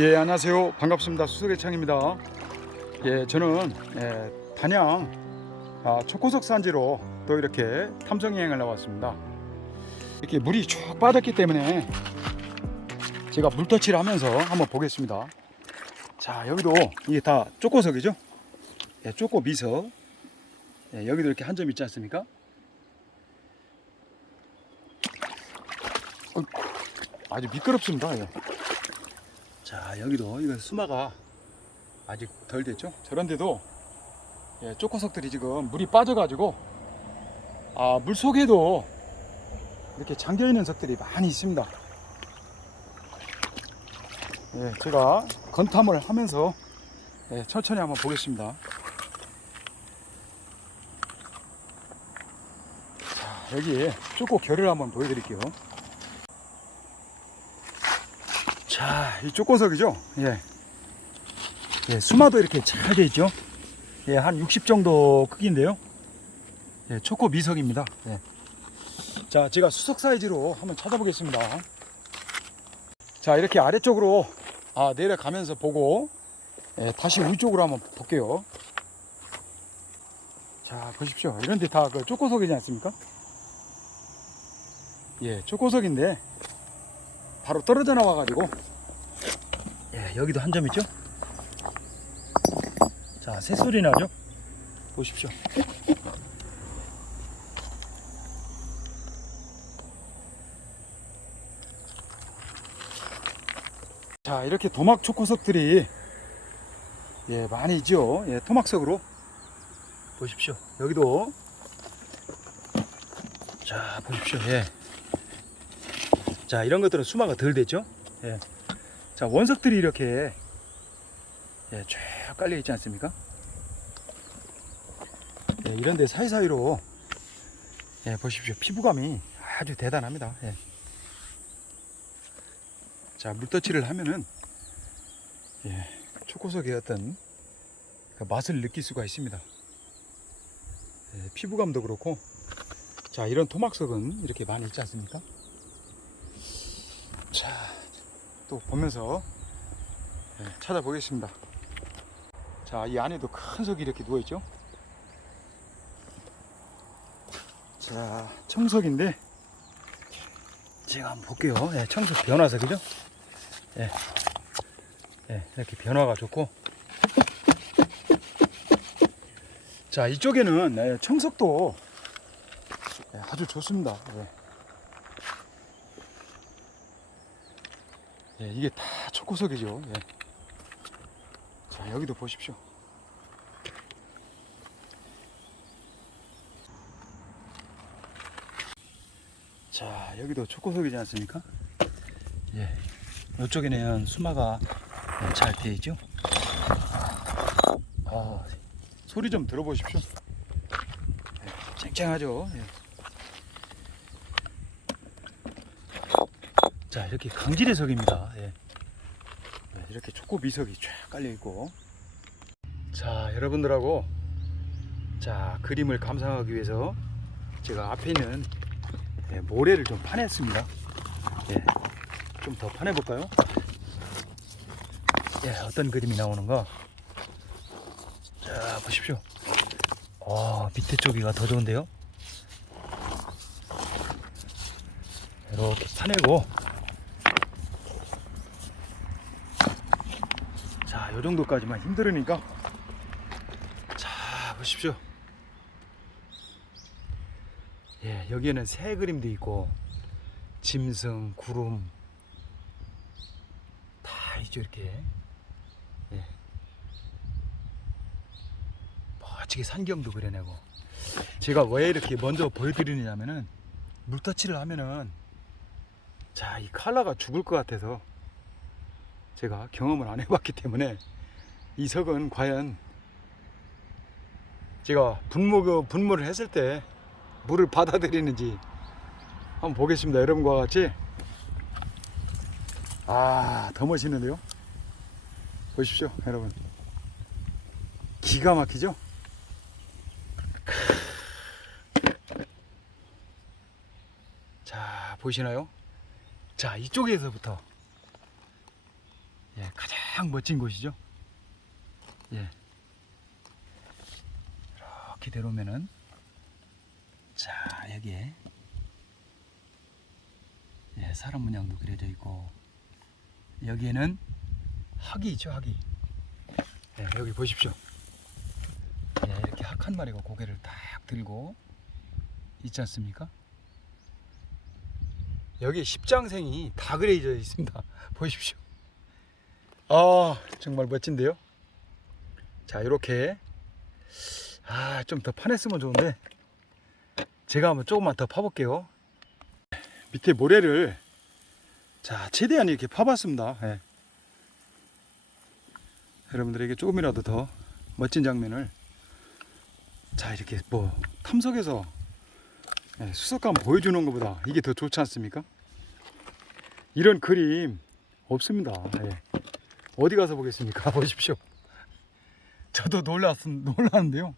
예, 안녕하세요. 반갑습니다. 수석의 창입니다. 예, 저는 예, 단양 아, 초코석 산지로 또 이렇게 탐정 여행을 나왔습니다. 이렇게 물이 쭉 빠졌기 때문에 제가 물터치를 하면서 한번 보겠습니다. 자, 여기도 이게 다 초코석이죠? 예, 초코 미석. 예, 여기도 이렇게 한 점 있지 않습니까? 아주 미끄럽습니다. 예. 자 여기도 이건 수마가 아직 덜 됐죠? 저런데도 예, 쪼코석들이 지금 물이 빠져가지고 아, 물 속에도 이렇게 잠겨 있는 석들이 많이 있습니다. 예, 제가 건탐을 하면서 예, 천천히 한번 보겠습니다. 자 여기 쪼코 결을 한번 보여드릴게요 자, 이 쪼꼬석이죠? 예. 예, 수마도 이렇게 잘돼 있죠? 예, 한 60 정도 크기인데요. 예, 초코 미석입니다. 예. 자, 제가 수석 사이즈로 한번 찾아보겠습니다. 자, 이렇게 아래쪽으로 아, 내려가면서 보고 예, 다시 위쪽으로 한번 볼게요. 자, 보십시오. 이런데 다그 쪼꼬석이지 않습니까? 예, 쪼꼬석인데 바로 떨어져 나와가지고 예, 여기도 한 점 있죠? 자, 새소리 나죠? 보십시오. 자, 이렇게 도막 초코석들이 예, 많이 있죠? 예, 토막석으로 보십시오. 여기도 자, 보십시오. 예. 자, 이런 것들은 수마가 덜 됐죠? 예. 자, 원석들이 이렇게 예, 쭉 깔려 있지 않습니까? 예, 이런 데 사이사이로 예, 보십시오. 피부감이 아주 대단합니다. 예. 자, 물터치를 하면은 예, 초코석의 어떤 그 맛을 느낄 수가 있습니다. 예, 피부감도 그렇고 자, 이런 토막석은 이렇게 많이 있지 않습니까? 자, 또 보면서 네, 찾아보겠습니다. 자, 이 안에도 큰 석이 이렇게 누워있죠? 자, 청석인데, 제가 한번 볼게요. 예, 청석 변화석이죠? 예, 예, 이렇게 변화가 좋고. 자, 이쪽에는 예, 청석도 예, 아주 좋습니다. 예. 예, 이게 다 초코석이죠. 예. 자, 여기도 보십시오. 자, 여기도 초코석이지 않습니까? 예. 이쪽에는 수마가 잘 되어 있죠. 아, 소리 좀 들어보십시오. 예, 쨍쨍하죠. 예. 자 이렇게 강질의 석입니다. 예. 네, 이렇게 초코 미석이 쫙 깔려 있고. 자 여러분들하고 자 그림을 감상하기 위해서 제가 앞에 있는 예, 모래를 좀 파냈습니다. 예, 좀 더 파내 볼까요? 예, 어떤 그림이 나오는가? 자 보십시오. 와 밑에 쪽이가 더 좋은데요? 이렇게 파내고 자, 요 정도까지만 힘들으니까 자, 보십시오. 예, 여기에는 새 그림도 있고 짐승, 구름 다 있죠, 이렇게. 예. 멋지게 산경도 그려내고 제가 왜 이렇게 먼저 보여드리느냐면은 물터치를 하면은 자, 이 칼라가 죽을 것 같아서 제가 경험을 안 해봤기 때문에 이 석은 과연 제가 분무, 분무를 했을 때 물을 받아들이는지 한번 보겠습니다. 여러분과 같이. 아, 더 멋있는데요? 보십시오, 여러분. 기가 막히죠? 자, 보이시나요? 자, 이쪽에서부터 예, 가장 멋진 곳이죠. 예. 이렇게 내려오면은 자 여기에 예, 사람 문양도 그려져 있고 여기에는 학이 있죠 학이. 예, 여기 보십시오. 예, 이렇게 학 한 마리가 고개를 딱 들고 있지 않습니까? 여기 십장생이 다 그려져 있습니다. 보십시오. 아, 정말 멋진데요? 자, 이렇게. 아, 좀 더 파냈으면 좋은데. 제가 한번 조금만 더 파볼게요. 밑에 모래를 자, 최대한 이렇게 파봤습니다. 예. 여러분들에게 조금이라도 더 멋진 장면을 자, 이렇게 뭐 탐석에서 예, 수석감 보여주는 것보다 이게 더 좋지 않습니까? 이런 그림 없습니다. 예. 어디 가서 보겠습니까? 보십시오. 저도 놀랐, 놀랐는데요.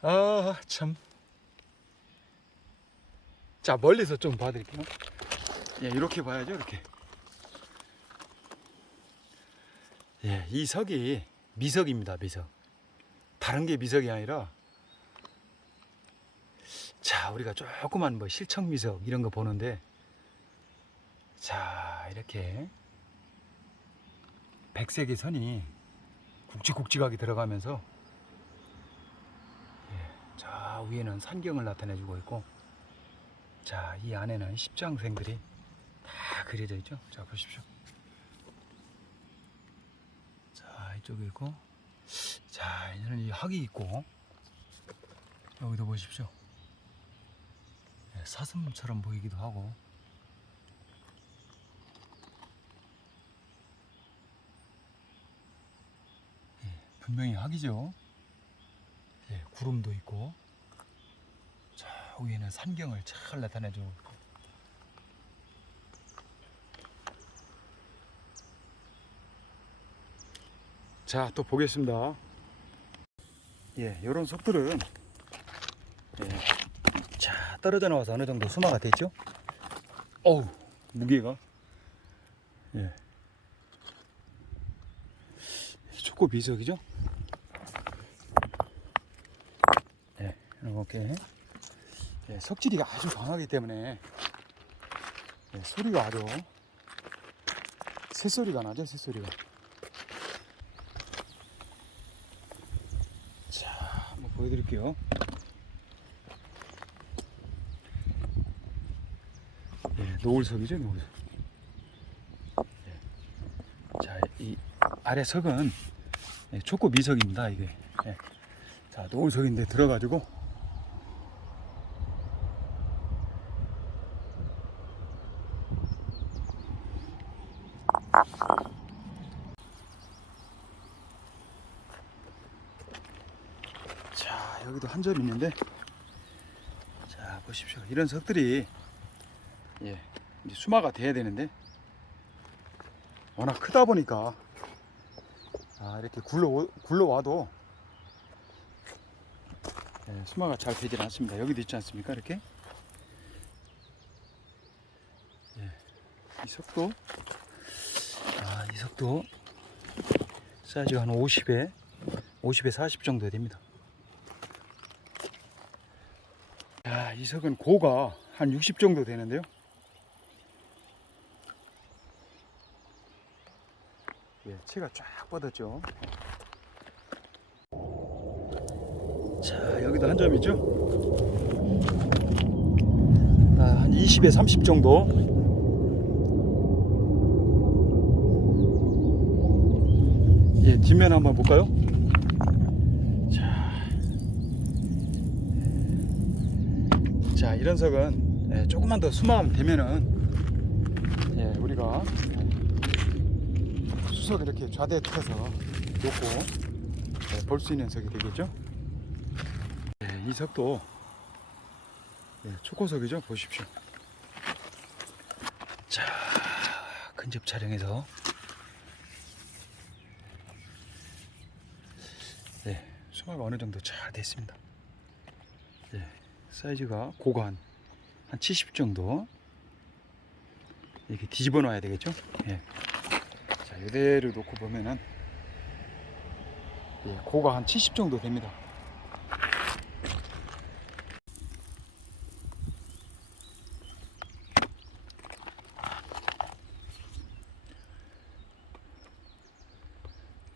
아, 참. 자, 멀리서 좀 봐드릴게요. 예, 이렇게 봐야죠, 이렇게. 예, 이 석이 미석입니다, 미석. 다른 게 미석이 아니라 자, 우리가 조그만 뭐 실청 미석 이런 거 보는데 자, 이렇게 백색의 선이 굵직굵직하게 들어가면서 예, 저 위에는 산경을 나타내주고 있고 자, 이 안에는 십장생들이 다 그려져 있죠. 자, 보십시오. 자, 이쪽에 있고 자, 이제는 이 학이 있고 여기도 보십시오. 예, 사슴처럼 보이기도 하고 분명히 학이죠. 예, 구름도 있고 저 위에는 산경을 잘 나타내주고 있고. 자, 또 보겠습니다. 예, 이런 속들은 예, 자 떨어져 나와서 어느 정도 수마가 됐죠? 어우 무게가 예 초코 비석이죠? 예 이렇게 예, 석질이 아주 강하기 때문에 예, 소리가 아주 새소리가 나죠 새소리가 자 한번 보여드릴게요 예, 노을석이죠, 노을석. 예. 자, 이 아래 석은 예, 촉구 미석입니다, 이게. 예. 자, 노을석인데 들어가지고 자, 여기도 한 점 있는데 자, 보십시오. 이런 석들이 예, 이제 수마가 돼야 되는데 워낙 크다 보니까 아, 이렇게 굴러 굴러와도 예, 수마가 잘 되질 않습니다. 여기도 있지 않습니까? 이렇게 예, 이 석도 아, 이 석도 사이즈가 한 50에 50에 40 정도 됩니다. 야, 이 석은 고가 한 60 정도 되는데요. 예, 채가 쫙 뻗었죠. 자, 여기도 한점 있죠? 아, 한 20에 30 정도. 예, 뒷면 한번 볼까요? 자, 자 이런 석은 예, 조금만 더 수마하면 되면은 예, 우리가 수석 이렇게 좌대 펴서 놓고 볼 수 있는 석이 되겠죠. 예, 이 석도 예, 초코석이죠. 보십시오. 자, 근접 촬영해서 네, 수마가 어느 정도 잘 됐습니다. 예, 사이즈가 고간 한70 정도 이렇게 뒤집어 놔야 되겠죠. 예. 자, 이대로 놓고 보면은 예, 고가 한 70 정도 됩니다.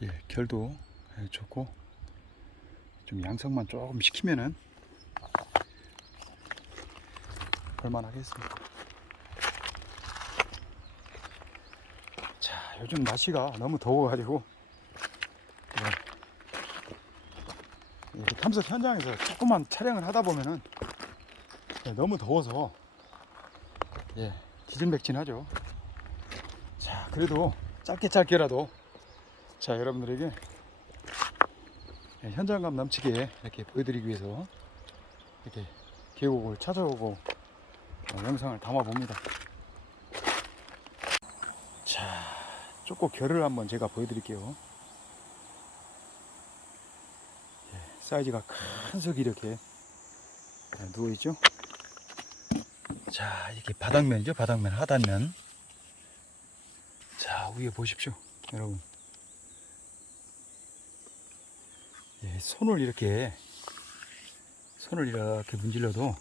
예, 결도 예, 좋고 좀 양성만 조금 시키면은 볼만하겠습니다. 자, 요즘 날씨가 너무 더워가지고 예, 이렇게 탐석 현장에서 조금만 촬영을 하다 보면은 예, 너무 더워서 예, 기진맥진하죠. 자, 그래도 짧게 짧게라도 자 여러분들에게 예, 현장감 넘치게 이렇게 보여드리기 위해서 이렇게 계곡을 찾아오고 어, 영상을 담아 봅니다. 자, 쪼꼬 결을 한번 제가 보여드릴게요. 예, 사이즈가 큰 석이 이렇게 예, 누워 있죠. 자, 이렇게 바닥면이죠. 바닥면 하단면. 자, 위에 보십시오, 여러분. 예, 손을 이렇게 손을 이렇게 문질러도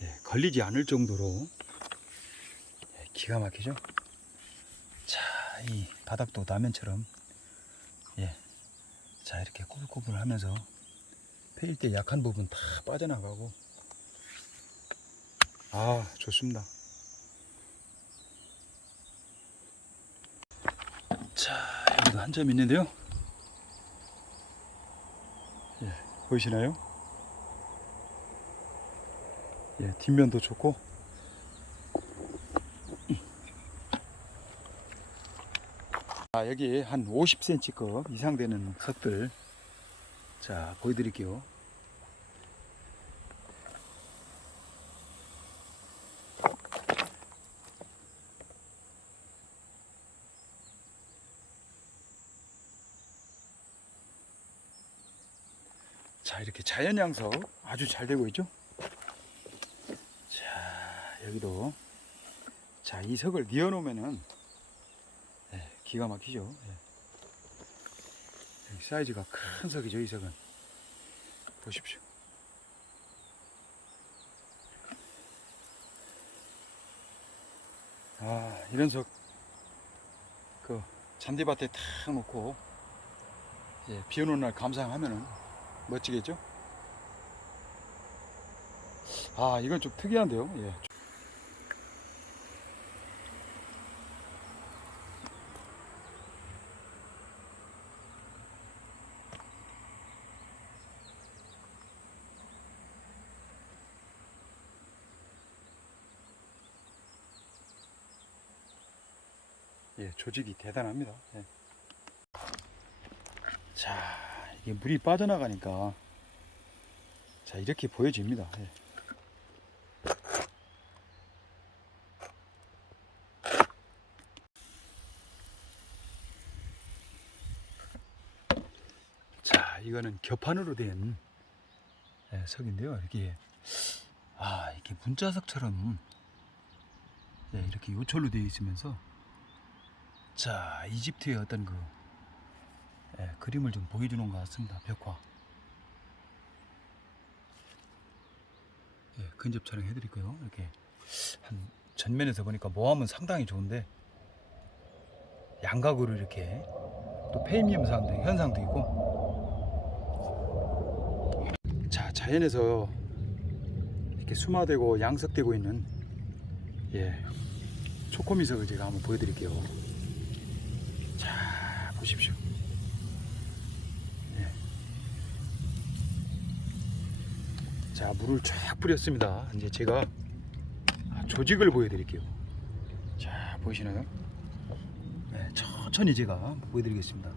예, 걸리지 않을 정도로 예, 기가 막히죠. 자, 이 바닥도 라면처럼 예, 자 이렇게 꼬불꼬불 하면서 패일 때 약한 부분 다 빠져나가고 아 좋습니다. 자 여기도 한 점 있는데요. 예, 보이시나요? 예, 뒷면도 좋고 여기 한 50cm급 이상 되는 석들. 자 보여드릴게요. 자 이렇게 자연 양석 아주 잘 되고 있죠? 자 여기도 자 이 석을 뉘어 놓으면은 예, 기가 막히죠 예. 사이즈가 큰 석이죠 이 석은 보십시오 아 이런 석 그 잔디밭에 탁 놓고 예, 비 오는 날 감상하면은 멋지겠죠? 아 이건 좀 특이한데요. 예. 예, 조직이 대단합니다. 예. 자, 이게 물이 빠져나가니까 자 이렇게 보여집니다. 예. 자, 이거는 겹판으로 된 예, 석인데요. 이게 아 이렇게 문자석처럼 예, 이렇게 요철로 되어 있으면서 자 이집트의 어떤 그 예, 그림을 좀 보여주는 것 같습니다. 벽화. 예, 근접 촬영 해 드릴 거예요. 이렇게 한 전면에서 보니까 모함은 상당히 좋은데 양각으로 이렇게 또 페임 현상도, 현상도 있고 자 자연에서 이렇게 수마되고 양석되고 있는 예 초코미석을 제가 한번 보여드릴게요. 자 보십시오. 자 물을 쫙 뿌렸습니다. 이제 제가 조직을 보여드릴게요. 자 보이시나요? 네, 천천히 제가 보여드리겠습니다.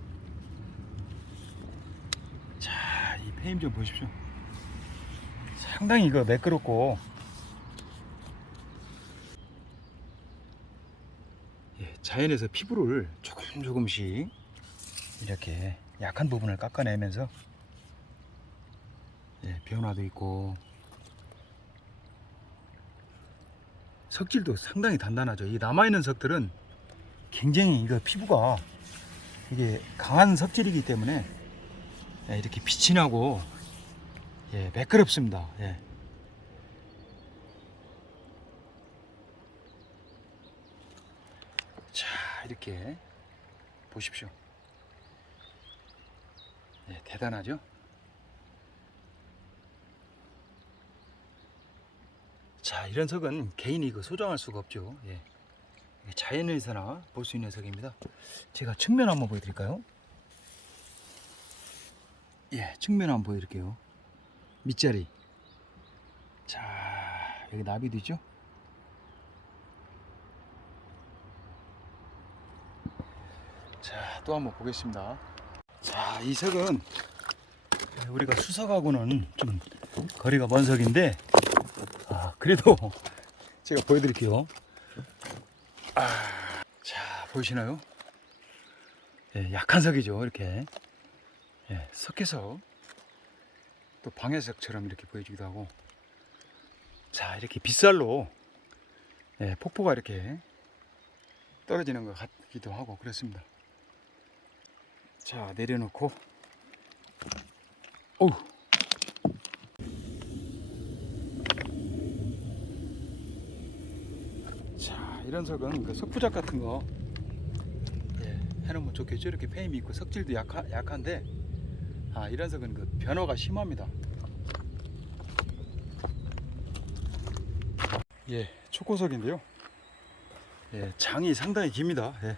자 이 페임 좀 보십시오. 상당히 이거 매끄럽고. 예, 자연에서 피부를 조금 조금씩 이렇게 약한 부분을 깎아내면서 예, 변화도 있고 석질도 상당히 단단하죠. 이 남아있는 석들은 굉장히 이거 피부가 이게 강한 섭질이기 때문에 예, 이렇게 빛이 나고 예, 매끄럽습니다. 예. 자 이렇게 보십시오. 예, 대단하죠? 자 이런 석은 개인이 그 소장할 수가 없죠. 예. 자연에서나 볼 수 있는 석입니다. 제가 측면 한번 보여드릴까요? 예, 측면 한번 보여드릴게요. 밑자리. 자, 여기 나비도 있죠? 자, 또 한번 보겠습니다. 자, 이 석은 우리가 수석하고는 좀 거리가 먼 석인데, 아, 그래도 제가 보여드릴게요. 아, 자, 보이시나요? 예, 약한 석이죠, 이렇게. 예, 석회석. 또 방해석처럼 이렇게 보여주기도 하고. 자, 이렇게 빗살로 예, 폭포가 이렇게 떨어지는 것 같기도 하고 그렇습니다. 자, 내려놓고. 어우. 자, 이런 석은 그 석부작 같은 거 예, 해놓으면 좋겠죠. 이렇게 페임이 있고 석질도 약하, 약한데 아, 이런 석은 그 변화가 심합니다. 예, 초코석인데요. 예, 장이 상당히 깁니다. 예.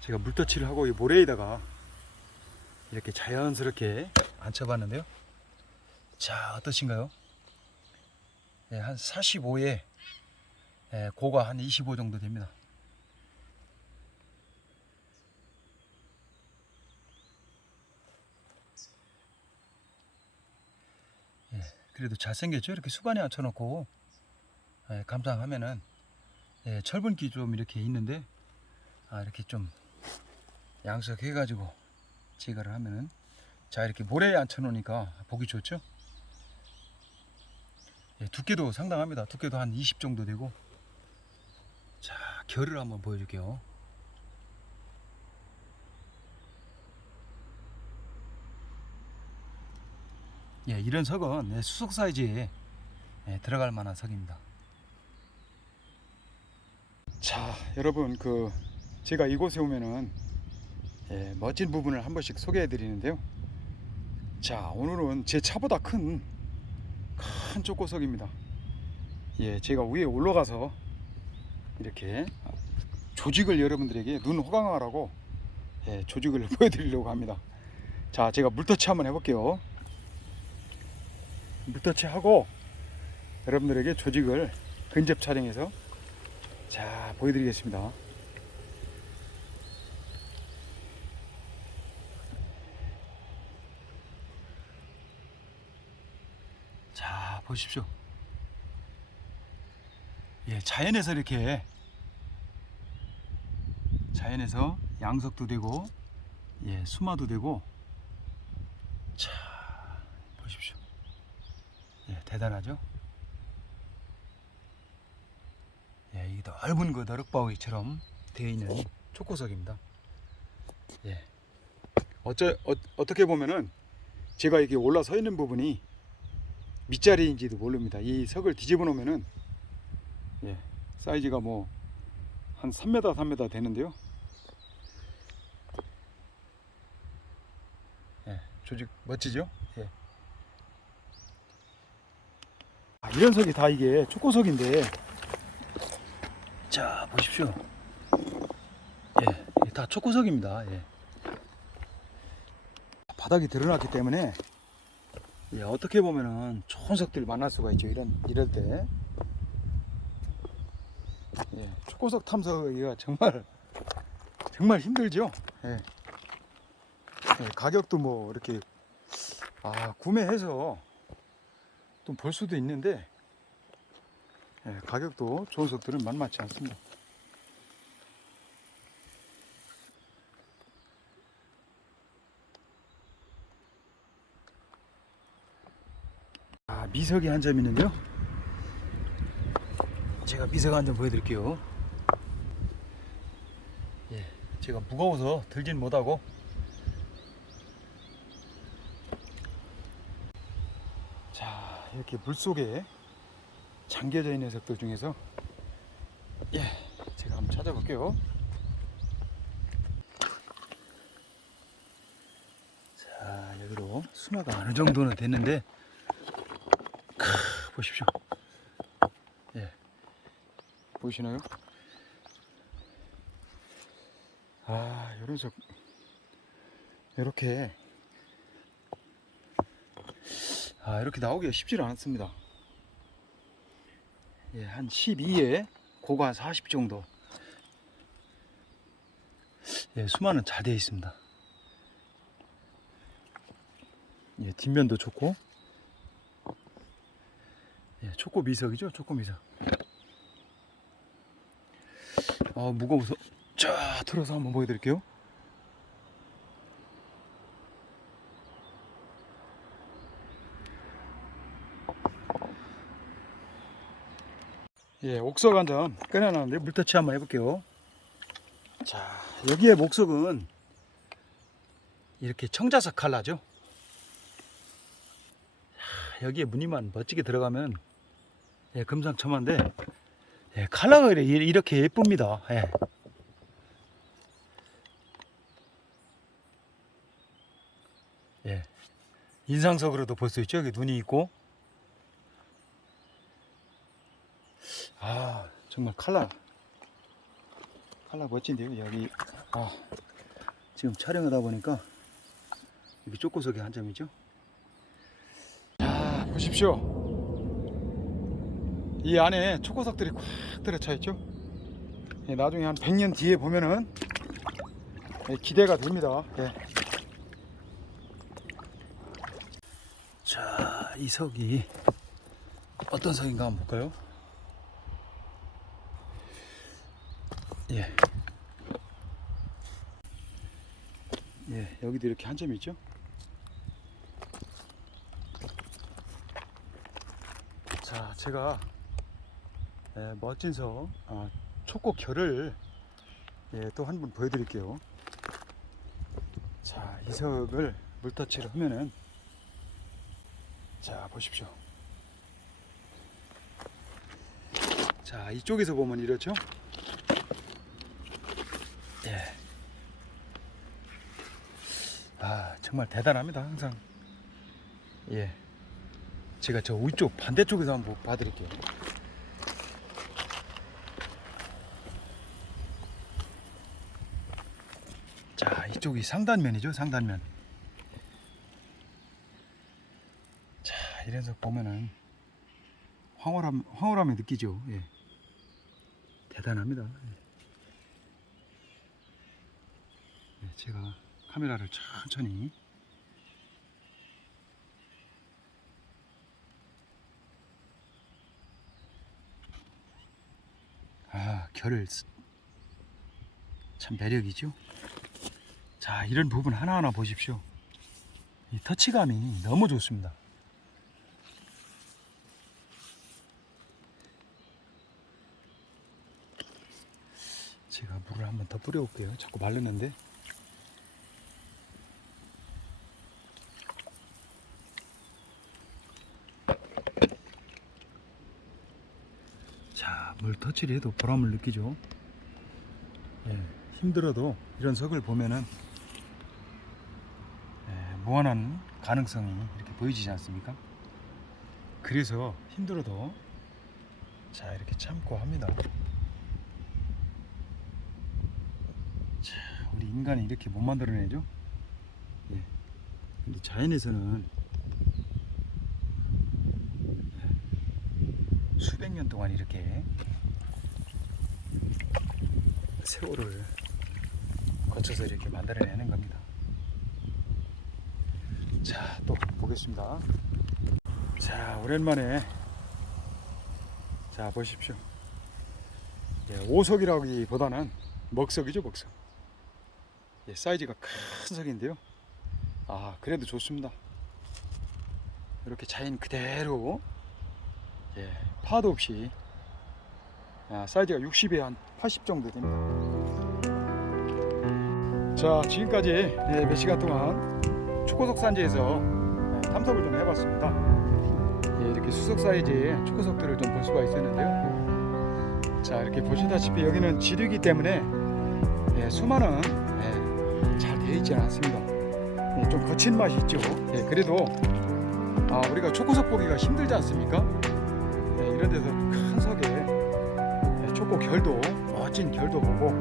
제가 물터치를 하고 이 모래에다가 이렇게 자연스럽게 앉혀봤는데요. 자, 어떠신가요? 예, 한 45에 예, 고가 한 25 정도 됩니다. 예, 그래도 잘생겼죠? 이렇게 수반에 앉혀놓고 예, 감상하면은 예, 철분기 좀 이렇게 있는데 아, 이렇게 좀 양석해가지고 제거를 하면은 자 이렇게 모래에 앉혀 놓으니까 보기 좋죠? 예, 두께도 상당합니다. 두께도 한 20 정도 되고 자 결을 한번 보여줄게요. 예, 이런 석은 예, 수석 사이즈에 예, 들어갈 만한 석입니다. 자, 여러분 그 제가 이곳에 오면은 예, 멋진 부분을 한 번씩 소개해 드리는데요. 자, 오늘은 제 차보다 큰 큰 쪼꼬석입니다. 예, 제가 위에 올라가서 이렇게 조직을 여러분들에게 눈 호강하라고 예, 조직을 보여드리려고 합니다. 자, 제가 물터치 한번 해볼게요. 물터치 하고 여러분들에게 조직을 근접 촬영해서 자 보여드리겠습니다. 자 보십시오. 예, 자연에서 이렇게 자연에서 양석도 되고 예, 수마도 되고 자 보십시오. 예, 대단하죠? 예, 이게 넓은 그 너럭바위처럼 되어 있는 초코석입니다. 예. 어쩌, 어, 어떻게 보면은 제가 이렇게 올라서 있는 부분이 밑자리인지도 모릅니다. 이 석을 뒤집어 놓으면은 예, 사이즈가 뭐 한 3m, 3m 되는데요. 예, 조직 멋지죠? 예. 아, 이런 석이 다 이게 초코석인데 자 보십시오 예, 다 초코석입니다 예. 바닥이 드러났기 때문에 예, 어떻게 보면은 좋은 석들 만날 수가 있죠 이런 이럴 때 예, 초코석 탐석이가 정말 정말 힘들죠 예. 예, 가격도 뭐 이렇게 아 구매해서 좀 볼 수도 있는데 예, 가격도 좋은 석들은 만만치 않습니다. 아, 미석이 한 점 있는데요. 제가 미석 한 점 보여드릴게요. 제가 무거워서 들진 못하고 자 이렇게 물 속에 잠겨져 있는 녀석들 중에서 예 제가 한번 찾아볼게요 자 여기로 수마가 어느 정도는 됐는데 크, 보십시오 예 보이시나요? 아, 요런 석 이렇게 아, 이렇게 나오기가 쉽지 않았습니다. 예, 한 12에 고가 한40 정도. 예, 수만은 잘 되어 있습니다. 예, 뒷면도 좋고. 예, 초코 미석이죠? 초코 미석. 아, 무거워서 자, 틀어서 한번 보여드릴게요. 예, 옥석 한 잔 꺼내놨는데 물터치 한번 해볼게요. 자, 여기에 목석은 이렇게 청자석 칼라죠. 야, 여기에 무늬만 멋지게 들어가면 예, 금상첨화인데 예, 이래- 이렇게 예쁩니다. 예. 예. 인상석으로도 볼 수 있죠. 여기 눈이 있고. 아, 정말 칼라. 칼라 멋진데요. 여기, 아, 지금 촬영하다 보니까 여기 쪼꼬석이 한 점이죠. 자, 보십시오. 이 안에 초코석들이 꽉 들어차 있죠. 예, 나중에 한 100년 뒤에 보면은 예, 기대가 됩니다. 예. 자, 이 석이 어떤 석인가 한번 볼까요? 예. 예, 여기도 이렇게 한 점이 있죠? 자, 제가 예, 멋진 석, 아, 초코 결을 예, 또 한 번 보여드릴게요. 자, 이 석을 물터치를 하면은 자 보십시오. 자 이쪽에서 보면 이렇죠? 예. 아 정말 대단합니다 항상. 예. 제가 저 위쪽 반대쪽에서 한번 봐드릴게요 자 이쪽이 상단면이죠 상단면 자, 석 보면은 황홀함, 황홀함을 느끼죠. 예. 대단합니다. 예. 예, 제가 카메라를 천천히 아, 결을 쓰- 참 매력이죠. 자, 이런 부분 하나하나 보십시오. 이 터치감이 너무 좋습니다. 제가 물을 한번 더 뿌려볼게요. 자꾸 말르는데. 자, 물 터치를 해도 보람을 느끼죠. 예, 힘들어도 이런 석을 보면은 예, 무한한 가능성이 이렇게 보여지지 않습니까? 그래서 힘들어도 자 이렇게 참고 합니다. 자, 우리 인간이 이렇게 못 만들어내죠? 예. 근데 자연에서는 예, 수백 년 동안 이렇게 세월을 거쳐서 이렇게 만들어내는 겁니다. 자, 또 보겠습니다. 자, 오랜만에 자 보십시오. 예, 오석이라기보다는 먹석이죠, 먹석. 예, 사이즈가 큰 석인데요. 아, 그래도 좋습니다. 이렇게 자연 그대로 예, 파도 없이 아, 사이즈가 60에 한 80 정도 됩니다. 자 지금까지 예, 몇 시간 동안 초코석 산지에서 예, 탐석을 좀 해봤습니다. 예, 이렇게 수석 사이즈의 초코석들을 좀 볼 수가 있었는데요. 자 이렇게 보시다시피 여기는 지류이기 때문에 예, 수만은 예, 잘 되어 있지는 않습니다. 예, 좀 거친 맛이 있죠. 예, 그래도 아, 우리가 초코석 보기가 힘들지 않습니까? 예, 이런 데서 큰 석에 예, 초코 결도 멋진 결도 보고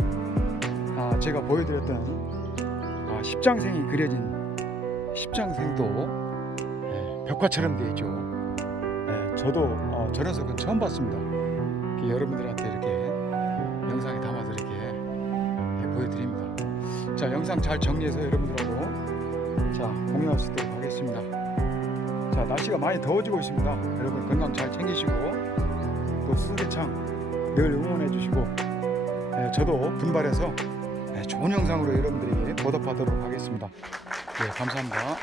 아, 제가 보여드렸던 아, 십장생이 그려진 십장생도 예, 벽화처럼 되어 있죠. 예, 저도 어, 저런 석은 처음 봤습니다. 여러분들한테 이렇게 영상에 담아서 이렇게 예, 보여드립니다. 자 영상 잘 정리해서 여러분들하고 자 공유할 수 있도록 하겠습니다. 자 날씨가 많이 더워지고 있습니다. 여러분 건강 잘 챙기시고 또 수계창 늘 응원해 주시고 예, 저도 분발해서 예, 좋은 영상으로 여러분들에게 보답하도록 하겠습니다. 예, 감사합니다.